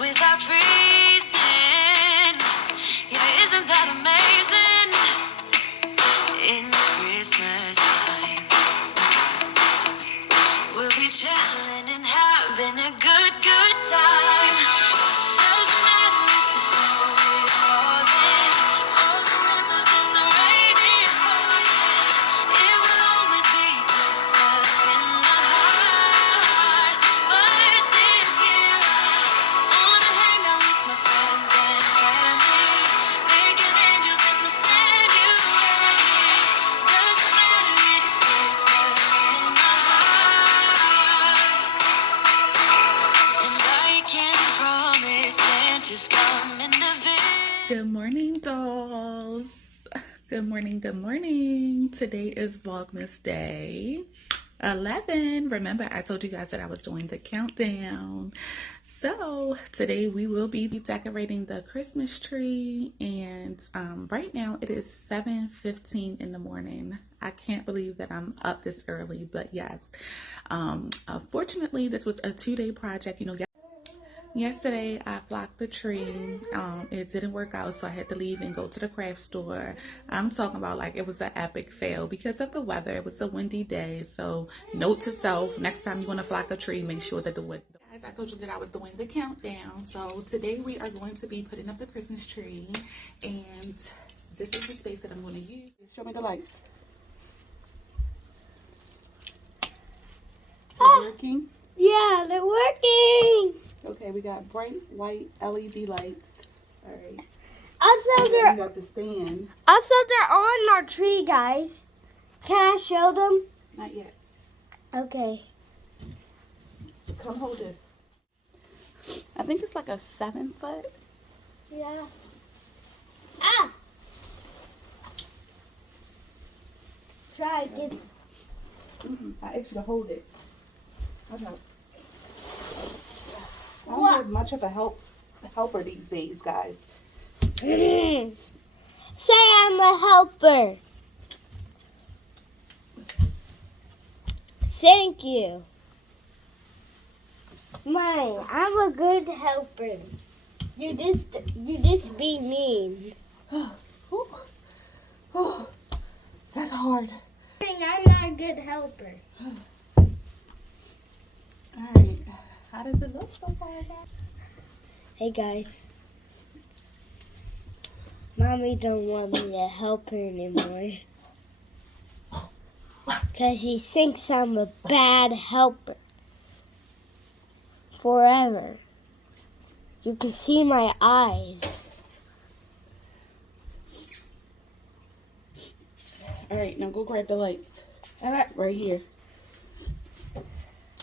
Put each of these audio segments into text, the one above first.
without freezing. Yeah, isn't that amazing? In Christmas times, we'll be chilling and having a good time. Doesn't matter if the snow is falling or the windows and the rain is pouring. It will always be Christmas in my heart. But this year I wanna hang out with my friends and family, making angels in the sanctuary. Doesn't matter, it is Christmas in my heart. And I can promise Santa's coming to visit. Good morning, dolls. Good morning, good morning. Today is Vlogmas day 11. Remember, I told you guys that I was doing the countdown. So today we will be decorating the Christmas tree, and right now it is 7:15 in the morning. I can't believe that I'm up this early, but yes. Fortunately, this was a 2-day project. Yesterday I flocked the tree. It didn't work out, so I had to leave and go to the craft store. I'm talking about like it was an epic fail because of the weather. It was a windy day. So note to self, next time you want to flock a tree, make sure that the wood. Guys, I told you that I was doing the countdown. So today we are going to be putting up the Christmas tree, and this is the space that I'm going to use. Show me the lights. They're working? Yeah, they're working. Okay, we got bright white LED lights. All right. Also, We got the stand. they're on our tree, guys. Can I show them? Not yet. Okay. Come hold this. I think it's like a 7-foot. Yeah. Ah. Try it. I asked you to hold it. Okay. I don't What? have much of a helper these days, guys. Say I'm a helper. Thank you. Mine, I'm a good helper. You just be mean. Oh, that's hard. I'm not a good helper. All right. How does it look so far, guys? Hey guys. Mommy don't want me to help her anymore. Because she thinks I'm a bad helper. Forever. You can see my eyes. All right, now go grab the lights. Right here.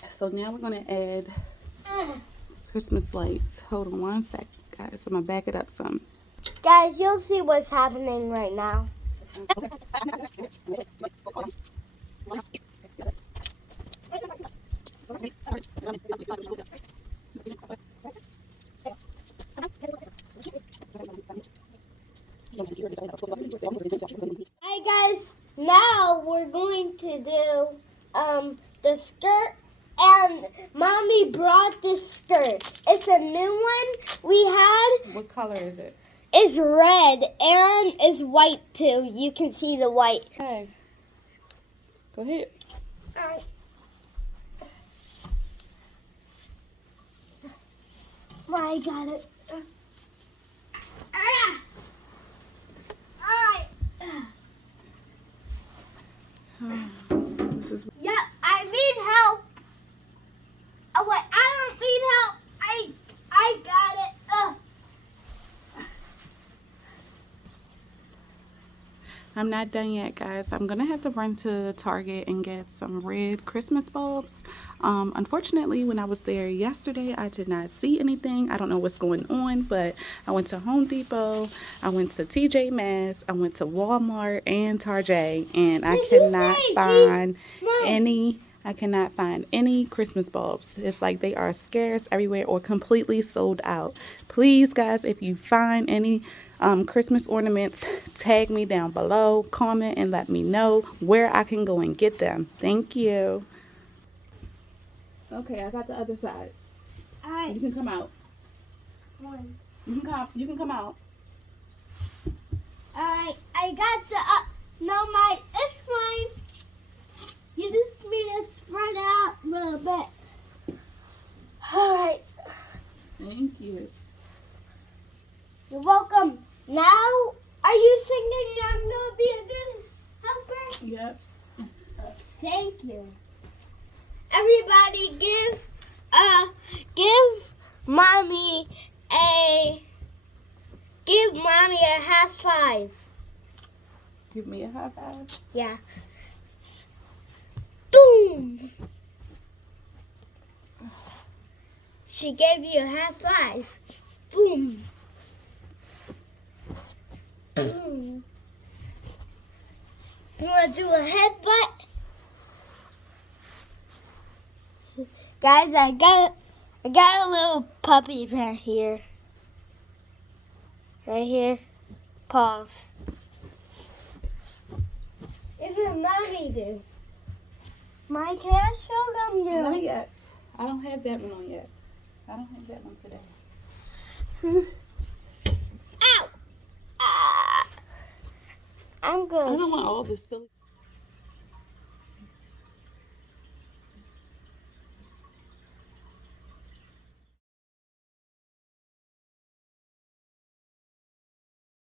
So now we're going to add Christmas lights. Hold on one sec, guys. I'm going to back it up some. Guys, you'll see what's happening right now. Hi guys, now we're going to do the skirt, and Mommy brought this skirt. It's a new one we had. What color is it? It's red and it's white too. You can see the white. Okay. Go ahead. All right. I got it. This is Yeah, I need help. Oh wait, I don't need help. I got it. I'm not done yet, guys. I'm gonna have to run to Target and get some red Christmas bulbs. Unfortunately, when I was there yesterday, I did not see anything. I don't know what's going on, but I went to Home Depot, I went to TJ Maxx, I went to Walmart and Target, and I cannot find any. I cannot find any Christmas bulbs. It's like they are scarce everywhere or completely sold out. Please, guys, if you find any Christmas ornaments, tag me down below, comment, and let me know where I can go and get them. Thank you. Okay, I got the other side. All right. You can come out. one. You can come out. Alright, I got the no my it's fine. You just need to spread it out a little bit. Alright. Thank you. You're welcome. Now are you singing I'm gonna be a good helper? Yep. Thank you. Everybody give mommy a high five. Give me a high five. Yeah. Boom. She gave you a high five. Boom. Boom. You want to do a headbutt? Guys, I got a little puppy right here. Right here. Pause. Even mommy do. Mike, can I show them you? Not yet. I don't have that one on yet. I don't have that one today. Ow! Ah. I'm good. I don't want all this silly.